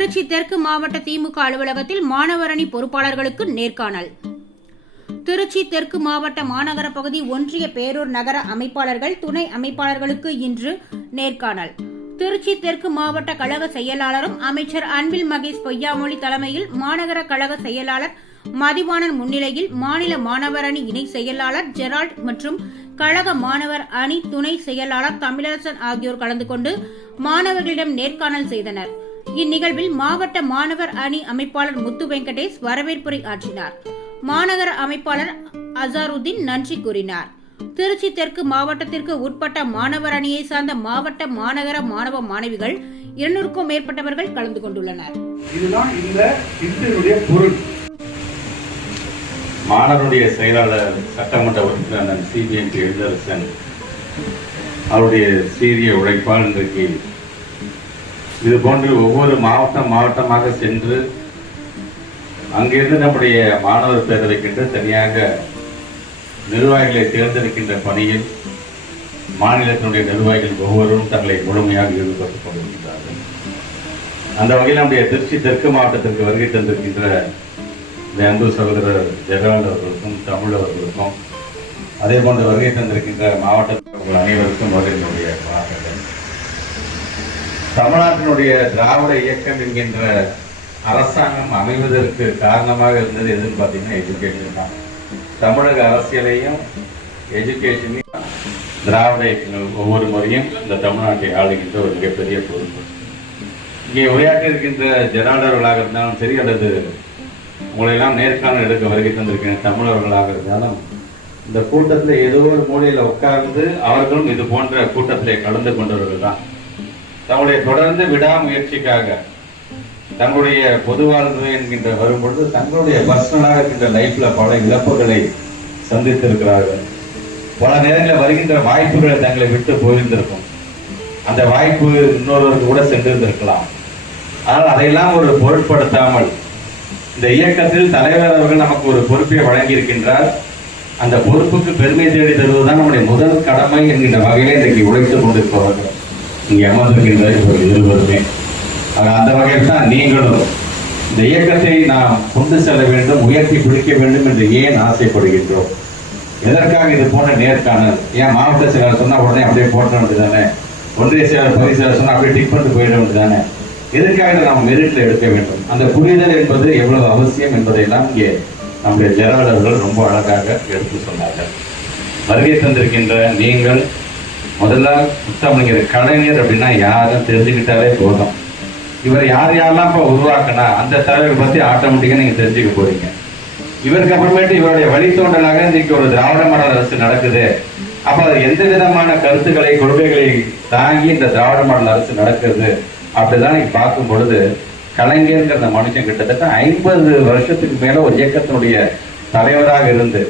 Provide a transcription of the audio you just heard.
திருச்சி தெற்கு மாவட்ட திமுக அலுவலகத்தில் மாணவரணி பொறுப்பாளர்களுக்கு நேர்காணல். திருச்சி தெற்கு மாவட்ட மாநகர பகுதி ஒன்றிய பேரூர் நகர அமைப்பாளர்கள் துணை அமைப்பாளர்களுக்கு இன்று நேர்காணல். திருச்சி தெற்கு மாவட்ட கழக செயலாளரும் அமைச்சர் அன்பில் மகேஷ் பொய்யாமொழி தலைமையில் மாநகர கழக செயலாளர் மதிவாணன் முன்னிலையில் மாநில மாணவர் அணி இணை செயலாளர் ஜெரால்ட் மற்றும் கழக மாணவர் அணி துணை செயலாளர் தமிழரசன் ஆகியோர் கலந்து கொண்டு மாணவர்களிடம் நேர்காணல் செய்தனர். இந்நிகழ்வில் மாவட்ட மாணவர் அணி அமைப்பாளர் முத்து வெங்கடேஷ் வரவேற்புரை ஆற்றினார். மாநகர அமைப்பாளர் அசாருதீன் நன்றி கூறினார். திருச்சி தெற்கு மாவட்டத்திற்கு உட்பட்ட மாணவர் அணியை சார்ந்த மாவட்ட மாநகர மாணவ மாணவிகள் இருநூறுக்கும் மேற்பட்டவர்கள் கலந்து கொண்டுள்ளனர். இதுதான் இந்த இந்தியனுடைய பொருள். மாணவருடைய செயலாளர் சட்டமன்ற உறுப்பினர் சிபிஎம்பி எழிலரசன் அவருடைய சீரிய உழைப்பால் இன்றைக்கு இது போன்று ஒவ்வொரு மாவட்டம் மாவட்டமாக சென்று அங்கிருந்து நம்முடைய மாணவர் பேரவைக்கென்று தனியாக நிர்வாகிகளை தேர்ந்தெடுக்கின்ற பணியில் மாநிலத்தினுடைய நிர்வாகிகள் ஒவ்வொருவரும் தங்களை முழுமையாக ஈடுபட்டுக் கொண்டிருக்கிறார்கள் அந்த வகையில் நம்முடைய திருச்சி தெற்கு மாவட்டத்திற்கு வருகை தந்திருக்கின்ற இந்த அன்பு சகோதரர் ஜெகரால் அவர்களுக்கும் தமிழ் அவர்களுக்கும் அதே போன்று வருகை தந்திருக்கின்ற மாவட்ட உங்கள் அனைவருக்கும் வருகினுடைய வணக்கங்கள். தமிழ்நாட்டினுடைய திராவிட இயக்கம் என்கின்ற அரசாங்கம் அமைவதற்கு காரணமாக இருந்தது எதுன்னு பார்த்தீங்கன்னா எஜுகேஷன் தான். தமிழக அரசியலையும் எஜுகேஷனையும் திராவிட இயக்கங்கள் ஒவ்வொரு முறையும் இந்த தமிழ்நாட்டை ஆளுகின்ற ஒரு மிகப்பெரிய பொறுப்பு. இங்கே உரையாற்றி இருக்கின்ற ஜனாதர்களாக இருந்தாலும் சரி அல்லது உங்களையெல்லாம் நேர்காணல் எடுக்க வருகை தந்திருக்கிற தமிழர்களாக இருந்தாலும் இந்த கூட்டத்தில் ஏதோ ஒரு மூலையில் உட்கார்ந்து அவர்களும் இது போன்ற கூட்டத்திலே கலந்து கொண்டவர்கள் தான். தங்களுடைய தொடர்ந்து விடாமுயற்சிக்காக தங்களுடைய பொது வாழ்வு என்கின்ற வரும்பொழுது தங்களுடைய பர்சனலாக இருக்கின்ற லைஃப்ல பல இழப்புகளை சந்தித்திருக்கிறார்கள். பல நேரங்களில் வருகின்ற வாய்ப்புகளை தங்களை விட்டு போயிருந்திருக்கும். அந்த வாய்ப்பு இன்னொருவருக்கு கூட சென்றிருந்திருக்கலாம். ஆனால் அதையெல்லாம் ஒரு பொருட்படுத்தாமல் இந்த இயக்கத்தில் தலைவர் அவர்கள் நமக்கு ஒரு பொறுப்பை வழங்கியிருக்கின்றார். அந்த பொறுப்புக்கு பெருமை தேடி தருவதுதான் நம்முடைய முதல் கடமை என்கின்ற வகையிலே இன்றைக்கு உழைத்துக் கொண்டிருப்பவர்கள். இங்கே அமர்ந்திருக்கின்ற இவர்கள் இருவருமே. அந்த வகையில் தான் நீங்களும் இந்த இயக்கத்தை நாம் கொண்டு செல்ல வேண்டும் உயர்த்தி பிடிக்க வேண்டும் என்று ஏன் ஆசைப்படுகின்றோம்? எதற்காக இது போன்ற நேர்காணல்? ஏன் மாவட்ட செயலர் சொன்னால் உடனே அப்படியே போட்ட வேண்டியதானே ஒன்றிய செயலர் பகுதி செயலர் சொன்னால் அப்படியே டிக் பண்ணிட்டு போயிட வேண்டியதானே எதற்காக நாம் மெரிட்டில் எடுக்க வேண்டும்? அந்த புரிதல் என்பது எவ்வளவு அவசியம் என்பதையெல்லாம் இங்கே நம்முடைய ஜெராளர்கள் ரொம்ப அழகாக எடுத்து சொன்னார்கள். வருகை தந்திருக்கின்ற நீங்கள் முதல்ல முத்தமிழர் கலைஞர் அப்படின்னா யாரும் தெரிஞ்சுக்கிட்டாலே போதும். இவர் யார் யாரெல்லாம் இப்போ உருவாக்கினா அந்த தலைவர் பற்றி ஆட்டோமேட்டிக்காக நீங்கள் தெரிஞ்சுக்க போறீங்க. இவருக்கு அப்புறமேட்டு இவருடைய வழித்தோண்டலாக இன்றைக்கு ஒரு திராவிட மாடல் அரசு நடக்குது. அப்போ அது எந்த விதமான கருத்துக்களை கொள்கைகளை தாங்கி இந்த திராவிட மாடல் அரசு நடக்குது அப்படிதான் நீங்கள் பார்க்கும் பொழுது கலைஞர்ங்கிற மனுஷன் கிட்டத்தட்ட ஐம்பது வருஷத்துக்கு மேல ஒரு இயக்கத்தினுடைய தலைவராக இருந்து